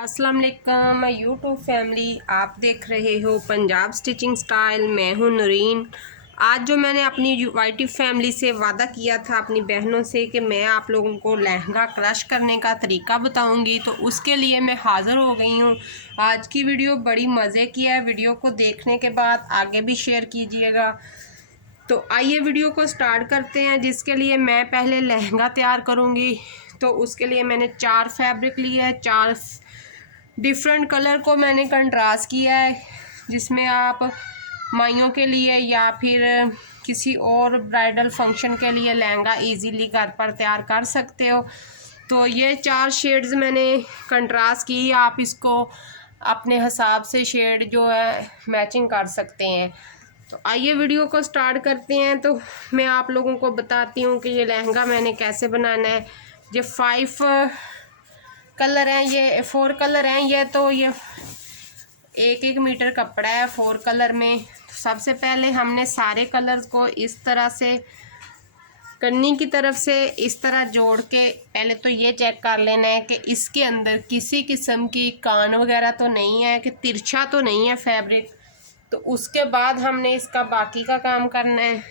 अस्सलाम वालेकुम मैं यूट्यूब फैमिली, आप देख रहे हो पंजाब स्टिचिंग स्टाइल। मैं हूं नूरीन। आज जो मैंने अपनी यूट्यूब फैमिली से वादा किया था अपनी बहनों से कि मैं आप लोगों को लहंगा क्रश करने का तरीका बताऊंगी, तो उसके लिए मैं हाज़िर हो गई हूं। आज की वीडियो बड़ी मज़े की है। वीडियो को देखने के बाद आगे भी शेयर कीजिएगा। तो आइए वीडियो को स्टार्ट करते हैं। जिसके लिए मैं पहले लहंगा तैयार करूँगी, तो उसके लिए मैंने 4 फैब्रिक लिए है। 4 डिफरेंट कलर को मैंने कंट्रास्ट किया है, जिसमें आप माइयों के लिए या फिर किसी और ब्राइडल फंक्शन के लिए लहंगा इजीली घर पर तैयार कर सकते हो। तो ये 4 शेड्स मैंने कंट्रास्ट की। आप इसको अपने हिसाब से शेड जो है मैचिंग कर सकते हैं। तो आइए वीडियो को स्टार्ट करते हैं। तो मैं आप लोगों को बताती हूँ कि ये लहंगा मैंने कैसे बनाना है। ये 5 कलर हैं, ये 4 कलर हैं। ये 1 मीटर कपड़ा है 4 कलर में। तो सबसे पहले हमने सारे कलर्स को इस तरह से कन्नी की तरफ से इस तरह जोड़ के पहले तो ये चेक कर लेना है कि इसके अंदर किसी किस्म की कान वगैरह तो नहीं है, कि तिरछा तो नहीं है फैब्रिक। तो उसके बाद हमने इसका बाकी का काम करना है।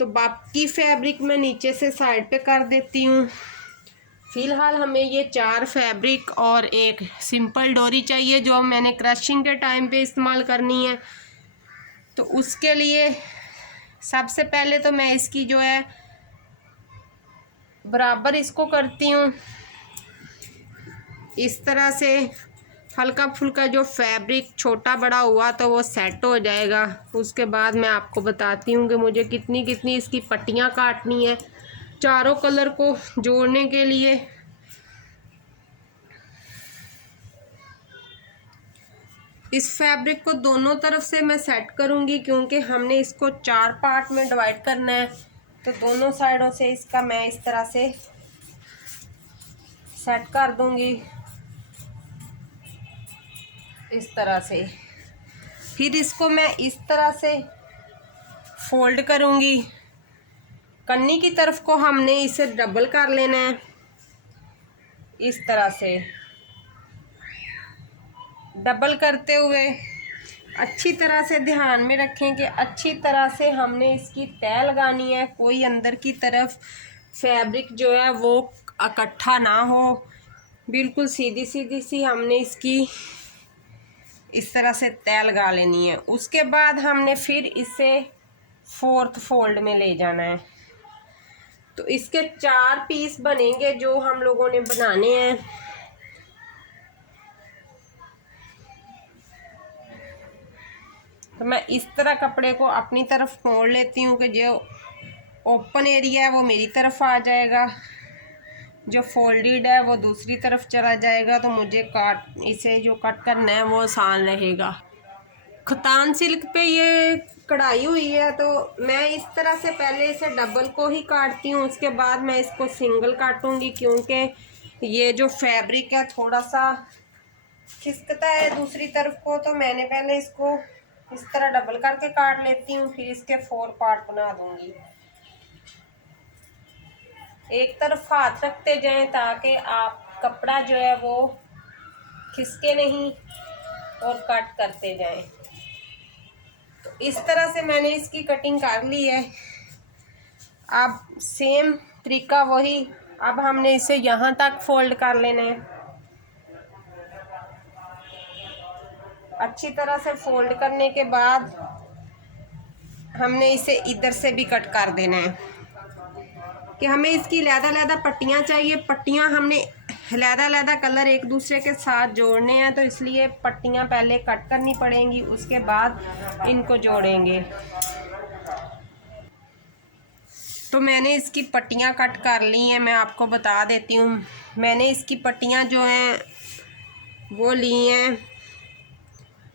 तो बाकी फैब्रिक मैं नीचे से साइड पे कर देती हूँ। फ़िलहाल हमें ये 4 फैब्रिक और एक सिंपल डोरी चाहिए, जो मैंने क्रशिंग के टाइम पे इस्तेमाल करनी है। तो उसके लिए सबसे पहले तो मैं इसकी जो है बराबर इसको करती हूँ। इस तरह से हल्का फुल्का जो फैब्रिक छोटा बड़ा हुआ तो वो सेट हो जाएगा। उसके बाद मैं आपको बताती हूँ कि मुझे कितनी कितनी इसकी पट्टियाँ काटनी है चारों कलर को जोड़ने के लिए। इस फैब्रिक को दोनों तरफ से मैं सेट करूँगी, क्योंकि हमने इसको 4 पार्ट में डिवाइड करना है। तो दोनों साइडों से इसका मैं इस तरह से सेट कर दूँगी, इस तरह से। फिर इसको मैं इस तरह से फोल्ड करूँगी। कन्नी की तरफ को हमने इसे डबल कर लेना है, इस तरह से डबल करते हुए अच्छी तरह से ध्यान में रखें कि अच्छी तरह से हमने इसकी तय लगानी है। कोई अंदर की तरफ फैब्रिक जो है वो इकट्ठा ना हो, बिल्कुल सीधी सीधी सी हमने इसकी इस तरह से तय लगा लेनी है। उसके बाद हमने फिर इसे 4th फोल्ड में ले जाना है। तो इसके 4 पीस बनेंगे जो हम लोगों ने बनाने हैं। तो मैं इस तरह कपड़े को अपनी तरफ मोड़ लेती हूँ कि जो ओपन एरिया है वो मेरी तरफ आ जाएगा, जो फोल्डेड है वो दूसरी तरफ चला जाएगा। तो मुझे इसे जो कट करना है वो आसान रहेगा। खतान सिल्क पे ये कढ़ाई हुई है, तो मैं इस तरह से पहले इसे डबल को ही काटती हूँ। उसके बाद मैं इसको सिंगल काटूँगी, क्योंकि ये जो फैब्रिक है थोड़ा सा खिसकता है दूसरी तरफ को। तो मैंने पहले इसको इस तरह डबल करके काट लेती हूँ, फिर इसके 4 पार्ट बना दूंगी। एक तरफ हाथ रखते जाएं ताकि आप कपड़ा जो है वो खिसके नहीं, और कट करते जाएं। तो इस तरह से मैंने इसकी कटिंग कर ली है। अब सेम तरीका वही, अब हमने इसे यहाँ तक फोल्ड कर लेना है। अच्छी तरह से फोल्ड करने के बाद हमने इसे इधर से भी कट कर देना है, कि हमें इसकी लहदा पट्टियाँ चाहिए। पट्टियाँ हमने लहदा कलर एक दूसरे के साथ जोड़ने हैं, तो इसलिए पट्टियाँ पहले कट करनी पड़ेंगी, उसके बाद इनको जोड़ेंगे। तो मैंने इसकी पट्टियाँ कट कर ली हैं। मैं आपको बता देती हूँ, मैंने इसकी पट्टियाँ जो हैं वो ली हैं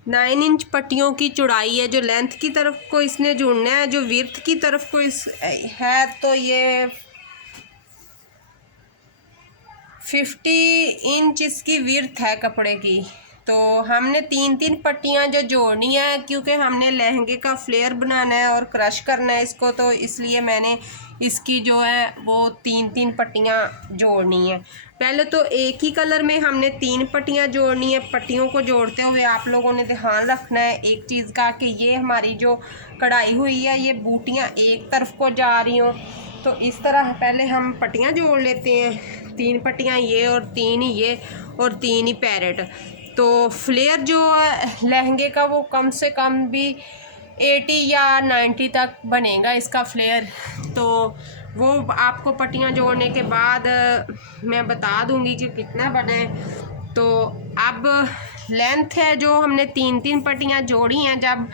9 इंच पट्टियों की चौड़ाई है। जो लेंथ की तरफ को इसने जुड़ना है, जो विड्थ की तरफ को इस है, तो ये 50 इंच इसकी विड्थ है कपड़े की। तो हमने 3 पट्टियां जो जोड़नी है, क्योंकि हमने लहंगे का फ्लेयर बनाना है और क्रश करना है इसको, तो इसलिए मैंने इसकी जो है वो 3 पट्टियां जोड़नी है। पहले तो एक ही कलर में हमने 3 पट्टियाँ जोड़नी है। पट्टियों को जोड़ते हुए आप लोगों ने ध्यान रखना है एक चीज़ का कि ये हमारी जो कढ़ाई हुई है ये बूटियाँ एक तरफ को जा रही हों। तो इस तरह पहले हम पट्टियाँ जोड़ लेते हैं, 3 पट्टियाँ ये और 3 ही ये और 3 ही पैरेट। तो फ्लेयर जो लहंगे का वो कम से कम भी 80 या 90 तक बनेगा इसका फ्लेयर। तो वो आपको पट्टियाँ जोड़ने के बाद मैं बता दूंगी कि कितना बना है। तो अब लेंथ है जो हमने 3 पट्टियाँ जोड़ी हैं जब,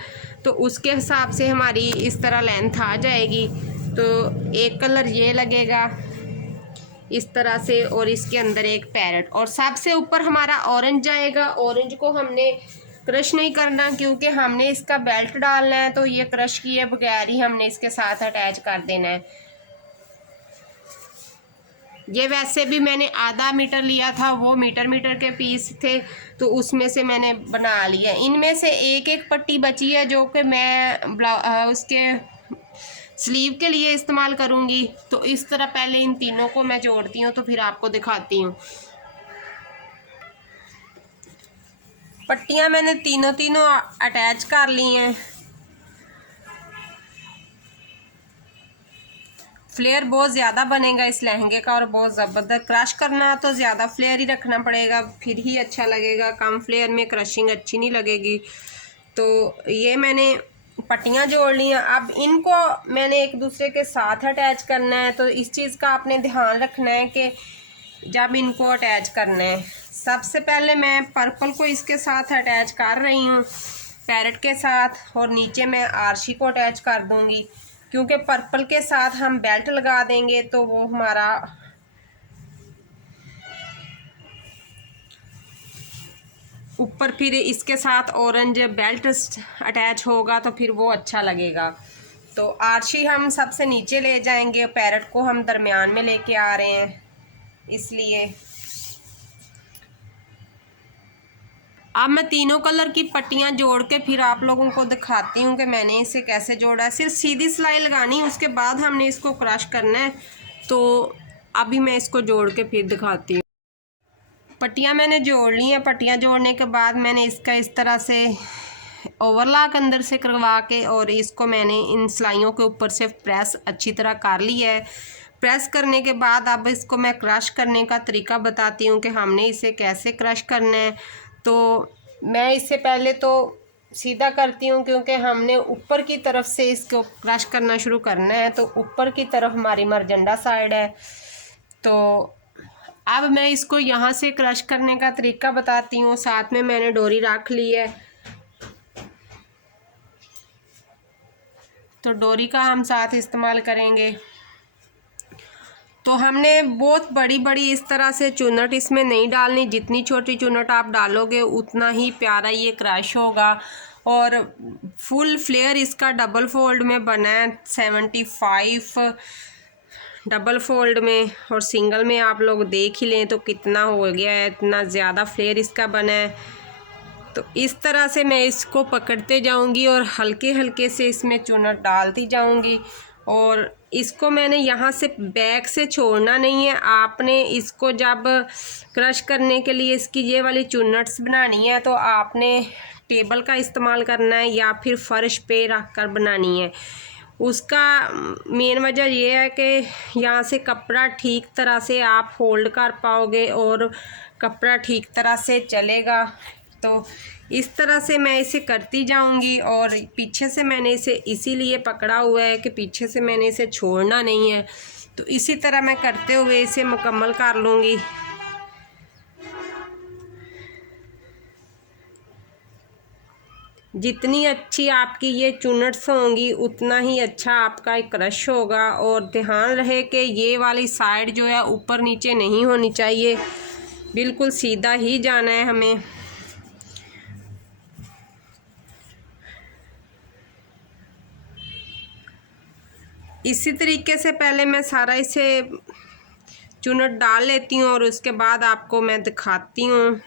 तो उसके हिसाब से हमारी इस तरह लेंथ आ जाएगी। तो एक कलर ये लगेगा इस तरह से और इसके अंदर एक पैरेट, और सबसे ऊपर हमारा ऑरेंज जाएगा। ऑरेंज को हमने क्रश नहीं करना क्योंकि हमने इसका बेल्ट डालना है, तो ये क्रश किए बगैर ही हमने इसके साथ अटैच कर देना है। ये वैसे भी मैंने आधा मीटर लिया था, वो मीटर के पीस थे, तो उसमें से मैंने बना लिया। इनमें से एक एक पट्टी बची है जो कि मैं उसके स्लीव के लिए इस्तेमाल करूँगी। तो इस तरह पहले इन तीनों को मैं जोड़ती हूँ, तो फिर आपको दिखाती हूँ। पट्टियाँ मैंने तीनों अटैच कर ली हैं। फ्लेयर बहुत ज़्यादा बनेगा इस लहंगे का और बहुत ज़बरदस्त। क्रश करना तो ज़्यादा फ्लेयर ही रखना पड़ेगा, फिर ही अच्छा लगेगा। कम फ्लेयर में क्रशिंग अच्छी नहीं लगेगी। तो ये मैंने पट्टियाँ जोड़ ली हैं। अब इनको मैंने एक दूसरे के साथ अटैच करना है। तो इस चीज़ का आपने ध्यान रखना है कि जब इनको अटैच करना है, सबसे पहले मैं पर्पल को इसके साथ अटैच कर रही हूँ पैरेट के साथ, और नीचे मैं आरशी को अटैच कर दूँगी क्योंकि पर्पल के साथ हम बेल्ट लगा देंगे तो वो हमारा ऊपर फिर इसके साथ ऑरेंज बेल्ट अटैच होगा तो फिर वो अच्छा लगेगा। तो आरशी हम सबसे नीचे ले जाएंगे, पैरेट को हम दरमियान में लेके आ रहे हैं, इसलिए अब मैं तीनों कलर की पट्टियाँ जोड़ के फिर आप लोगों को दिखाती हूँ कि मैंने इसे कैसे जोड़ा है। सिर्फ सीधी सिलाई लगानी, उसके बाद हमने इसको क्रश करना है। तो अभी मैं इसको जोड़ के फिर दिखाती हूँ। पट्टियाँ मैंने जोड़ ली हैं। पट्टियाँ जोड़ने के बाद मैंने इसका इस तरह से ओवरलॉक अंदर से करवा के और इसको मैंने इन सिलाइयों के ऊपर से प्रेस अच्छी तरह कर लिया है। प्रेस करने के बाद अब इसको मैं क्रश करने का तरीका बताती हूँ कि हमने इसे कैसे क्रश करना है। तो मैं इससे पहले तो सीधा करती हूँ क्योंकि हमने ऊपर की तरफ से इसको क्रश करना शुरू करना है। तो ऊपर की तरफ हमारी मरजंडा साइड है। तो अब मैं इसको यहाँ से क्रश करने का तरीका बताती हूँ। साथ में मैंने डोरी रख ली है, तो डोरी का हम साथ इस्तेमाल करेंगे। तो हमने बहुत बड़ी बड़ी इस तरह से चुन्नट इसमें नहीं डालनी, जितनी छोटी चुन्नट आप डालोगे उतना ही प्यारा ये क्रश होगा। और फुल फ्लेयर इसका डबल फोल्ड में बना है, 75 डबल फोल्ड में, और सिंगल में आप लोग देख ही लें तो कितना हो गया है, इतना ज़्यादा फ्लेयर इसका बना है। तो इस तरह से मैं इसको पकड़ते जाऊंगी और हल्के हल्के से इसमें चुन्नट डालती जाऊंगी। और इसको मैंने यहाँ से बैक से छोड़ना नहीं है, आपने इसको जब क्रश करने के लिए इसकी ये वाली चुन्नट्स बनानी है तो आपने टेबल का इस्तेमाल करना है या फिर फर्श पे रख कर बनानी है। उसका मेन वजह यह है कि यहाँ से कपड़ा ठीक तरह से आप होल्ड कर पाओगे और कपड़ा ठीक तरह से चलेगा। तो इस तरह से मैं इसे करती जाऊंगी और पीछे से मैंने इसे इसीलिए पकड़ा हुआ है कि पीछे से मैंने इसे छोड़ना नहीं है। तो इसी तरह मैं करते हुए इसे मुकम्मल कर लूँगी। जितनी अच्छी आपकी ये चुन्नट्स होंगी उतना ही अच्छा आपका एक क्रश होगा। और ध्यान रहे कि ये वाली साइड जो है ऊपर नीचे नहीं होनी चाहिए, बिल्कुल सीधा ही जाना है हमें। इसी तरीके से पहले मैं सारा इसे चुन्नट डाल लेती हूँ और उसके बाद आपको मैं दिखाती हूँ।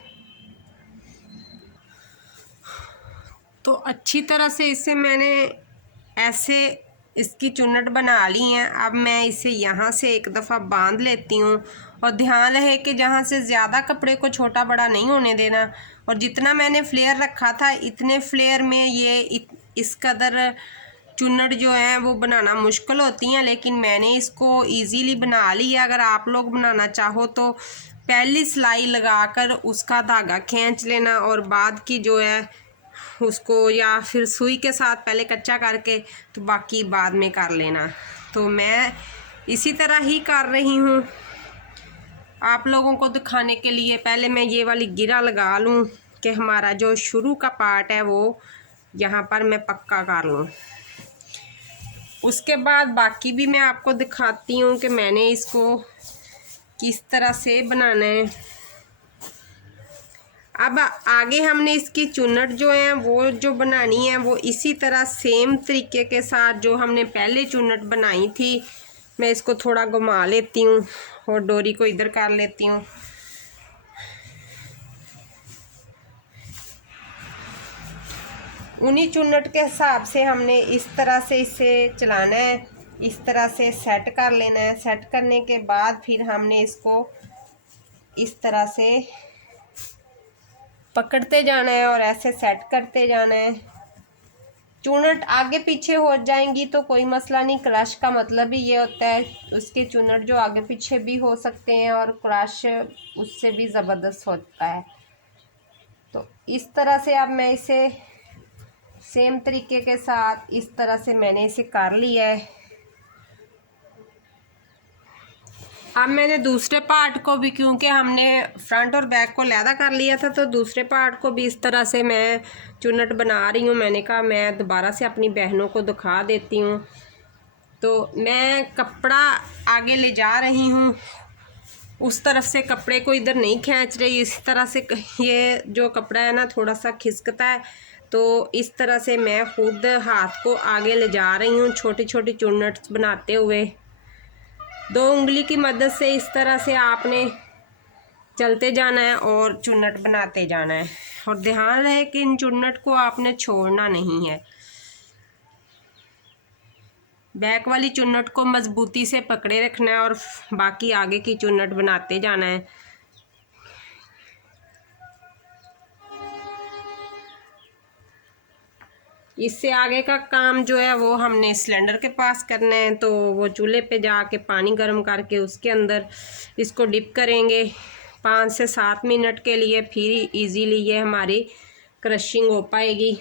तो अच्छी तरह से इसे मैंने ऐसे इसकी चुन्नट बना ली हैं। अब मैं इसे यहाँ से एक दफ़ा बांध लेती हूँ और ध्यान रहे कि जहाँ से ज़्यादा कपड़े को छोटा बड़ा नहीं होने देना। और जितना मैंने फ्लेयर रखा था इतने फ्लेयर में ये इस कदर चुन्नट जो है वो बनाना मुश्किल होती हैं, लेकिन मैंने इसको इजीली बना लिया। अगर आप लोग बनाना चाहो तो पहली सिलाई लगाकर उसका धागा खींच लेना और बाद की जो है उसको या फिर सुई के साथ पहले कच्चा करके तो बाकी बाद में कर लेना। तो मैं इसी तरह ही कर रही हूँ आप लोगों को दिखाने के लिए। पहले मैं ये वाली गिरा लगा लूँ कि हमारा जो शुरू का पार्ट है वो यहाँ पर मैं पक्का कर लूँ। उसके बाद बाकी भी मैं आपको दिखाती हूँ कि मैंने इसको किस तरह से बनाना है। अब आगे हमने इसकी चुन्नट जो है वो जो बनानी है वो इसी तरह सेम तरीके के साथ जो हमने पहले चुन्नट बनाई थी। मैं इसको थोड़ा घुमा लेती हूँ और डोरी को इधर कर लेती हूँ। उन्हीं चुन्नट के हिसाब से हमने इस तरह से इसे चलाना है, इस तरह से सेट कर लेना है। सेट करने के बाद फिर हमने इसको इस तरह से पकड़ते जाना है और ऐसे सेट करते जाना है। चुन्नट आगे पीछे हो जाएंगी तो कोई मसला नहीं। क्रश का मतलब ही ये होता है, उसके चुन्नट जो आगे पीछे भी हो सकते हैं और क्रश उससे भी ज़बरदस्त होता है। तो इस तरह से अब मैं इसे सेम तरीके के साथ इस तरह से मैंने इसे कर लिया है। अब मैंने दूसरे पार्ट को भी, क्योंकि हमने फ्रंट और बैक को लैदा कर लिया था, तो दूसरे पार्ट को भी इस तरह से मैं चुन्नट बना रही हूँ। मैंने कहा मैं दोबारा से अपनी बहनों को दिखा देती हूँ। तो मैं कपड़ा आगे ले जा रही हूँ, उस तरफ से कपड़े को इधर नहीं खींच रही। इस तरह से ये जो कपड़ा है ना थोड़ा सा खिसकता है, तो इस तरह से मैं खुद हाथ को आगे ले जा रही हूँ छोटी छोटी चुन्नट्स बनाते हुए। 2 उंगली की मदद से इस तरह से आपने चलते जाना है और चुन्नट बनाते जाना है। और ध्यान रहे कि इन चुन्नट को आपने छोड़ना नहीं है। बैक वाली चुन्नट को मजबूती से पकड़े रखना है और बाकी आगे की चुन्नट बनाते जाना है। इससे आगे का काम जो है वो हमने सिलेंडर के पास करना है, तो वो चूल्हे पे जाके पानी गर्म करके उसके अंदर इसको डिप करेंगे 5 से 7 मिनट के लिए। फिर इजीली ये हमारी क्रशिंग हो पाएगी।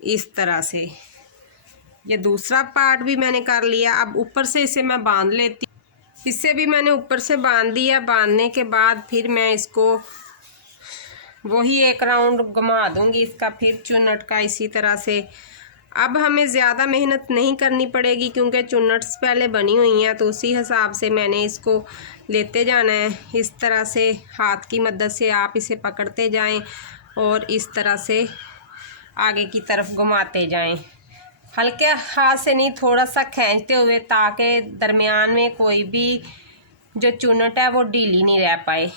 इस तरह से ये दूसरा पार्ट भी मैंने कर लिया। अब ऊपर से इसे मैं बांध लेती, इससे भी मैंने ऊपर से बांध दिया। बांधने के बाद फिर मैं इसको वही एक राउंड घुमा दूंगी इसका फिर चुन्नट का इसी तरह से। अब हमें ज़्यादा मेहनत नहीं करनी पड़ेगी क्योंकि चुन्नट्स पहले बनी हुई हैं, तो उसी हिसाब से मैंने इसको लेते जाना है। इस तरह से हाथ की मदद से आप इसे पकड़ते जाएं और इस तरह से आगे की तरफ घुमाते जाएं। हल्के हाथ से नहीं, थोड़ा सा खींचते हुए, ताकि दरमियान में कोई भी जो चुन्नट है वो ढीली नहीं रह पाए।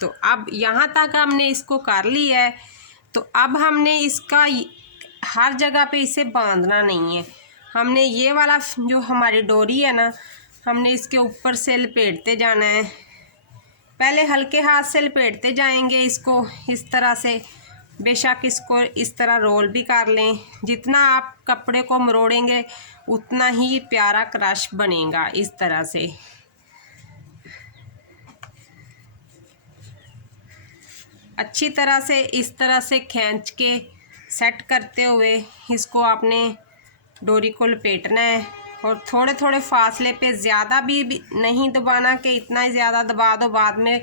तो अब यहाँ तक हमने इसको कर लिया है। तो अब हमने इसका हर जगह पे इसे बांधना नहीं है। हमने ये वाला जो हमारी डोरी है ना, हमने इसके ऊपर से लपेटते जाना है। पहले हल्के हाथ से लपेटते जाएंगे इसको इस तरह से। बेशक इसको इस तरह रोल भी कर लें। जितना आप कपड़े को मरोड़ेंगे उतना ही प्यारा क्रश बनेगा। इस तरह से अच्छी तरह से इस तरह से खींच के सेट करते हुए इसको आपने डोरी को लपेटना है। और थोड़े थोड़े फासले पे, ज़्यादा भी नहीं दबाना कि इतना ही ज़्यादा दबा दो बाद में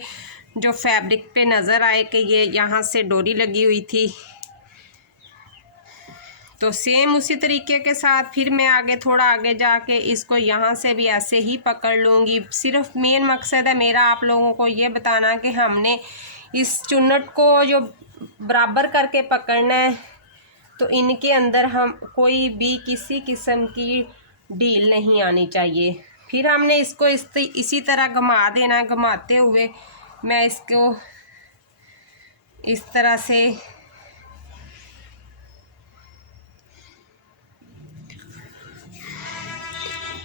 जो फैब्रिक पे नज़र आए कि ये यहाँ से डोरी लगी हुई थी। तो सेम उसी तरीके के साथ फिर मैं आगे थोड़ा आगे जाके इसको यहाँ से भी ऐसे ही पकड़ लूँगी। सिर्फ मेन मकसद है मेरा आप लोगों को ये बताना कि हमने इस चुन्नट को जो बराबर करके पकड़ना है, तो इनके अंदर हम कोई भी किसी किस्म की ढील नहीं आनी चाहिए। फिर हमने इसको इसी तरह घुमा देना। घुमाते हुए मैं इसको इस तरह से